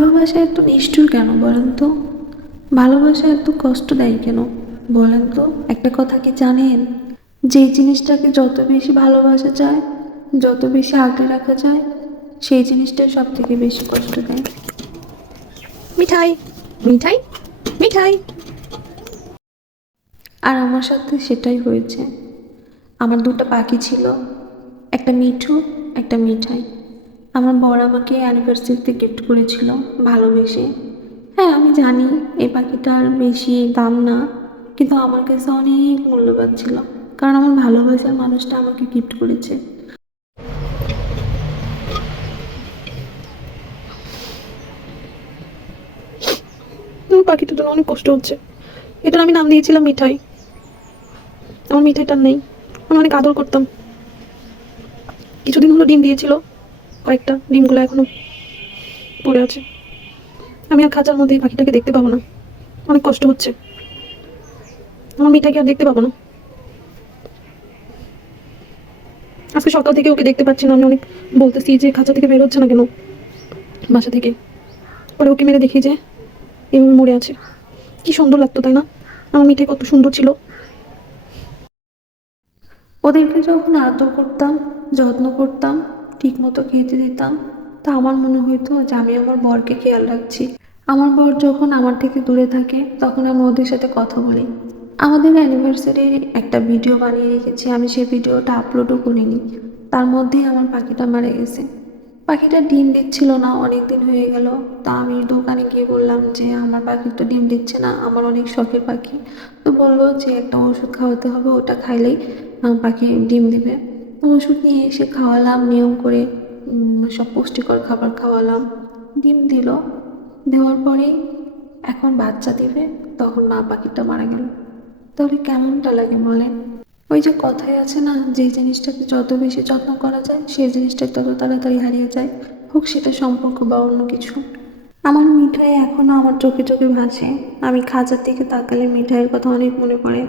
ভালোবাসা এত নিষ্ঠুর কেন বলেন তো? ভালোবাসা এত কষ্ট দেয় কেন বলেন তো? একটা কথা কি জানেন, যে জিনিসটাকে যত বেশি ভালোবাসা যায়, যত বেশি আগলে রাখা যায়, সেই জিনিসটাই সব থেকে বেশি কষ্ট দেয়। মিঠাই, মিঠাই, মিঠাই। আর আমার সাথে সেটাই হয়েছে। আমার দুটো পাখি ছিল, একটা মিঠু, একটা মিঠাই। আমার বর আমাকে অ্যানিভার্সারিতে গিফট করেছিল ভালোবেসে। হ্যাঁ, আমি জানি এই পাখিটার বেশি দাম না, কিন্তু আমার কাছে অনেক মূল্যবান ছিল, কারণ আমার ভালোবাসার মানুষটা আমাকে গিফট করেছে। আমার পাখিটার জন্য অনেক কষ্ট হচ্ছে। এটার আমি নাম দিয়েছিলাম মিঠাই। আমার মিঠাইটার নেই। আমি অনেক আদর করতাম। কিছুদিন হলো ডিম দিয়েছিল, কয়েকটা। ডিমগুলো এখনো পড়ে আছে। আমি আর খাঁচার মধ্যে এই পাখিটাকে দেখতে পাবো না। অনেক কষ্ট হচ্ছে। আমার মিঠাইকে আর দেখতে পাবো না। আজকে সকাল থেকে ওকে দেখতে পাচ্ছি না। আমি অনেক বলতেছি যে খাঁচা থেকে বের হচ্ছে না কেন, বাসা থেকে। পরে ওকে মেরে দেখি যে এমনি মরে আছে। কি সুন্দর লাগতো, তাই না? আমার মিঠাই কত সুন্দর ছিল। ওদেরকে যখন আদর করতাম, যত্ন করতাম, ঠিক মতো খেতে দিতাম, তা আমার মনে হতো যে আমি আমার বরকে খেয়াল রাখছি। আমার বর যখন আমার থেকে দূরে থাকে, তখন আমি ওদের সাথে কথা বলি। আমাদের অ্যানিভার্সারির একটা ভিডিও বানিয়ে রেখেছি, আমি সেই ভিডিওটা আপলোডও করিনি। তার মধ্যেই আমার পাখিটা মারা গেছে। পাখিটা ডিম দিচ্ছিল না, অনেক দিন হয়ে গেল। তা আমি দোকানে গিয়ে বললাম যে আমার পাখিটা ডিম দিচ্ছে না, আমার অনেক শখের পাখি। তো বললো যে একটা ওষুধ খাওয়াতে হবে, ওটা খাইলেই পাখি ডিম দেবে। তো ওষুধ নিয়ে এসে খাওয়ালাম নিয়ম করে, সব পুষ্টিকর খাবার খাওয়ালাম, ডিম দিল। দেওয়ার পরেই এখন বাচ্চা দিবে, তখন মা পাখিটা মারা গেল। তাহলে কেমনটা লাগে বলেন? ওই যে কথাই আছে না, যে জিনিসটাকে যত বেশি যত্ন করা যায়, সেই জিনিসটা তত তাড়াতাড়ি হারিয়ে যায়, হোক সেটা সম্পর্ক বা অন্য কিছু। আমার মিঠাই এখনো আমার চোখে চোখে ভাসে। আমি খাঁচার দিকে তাকালে মিঠাইয়ের কথা অনেক মনে পড়ে।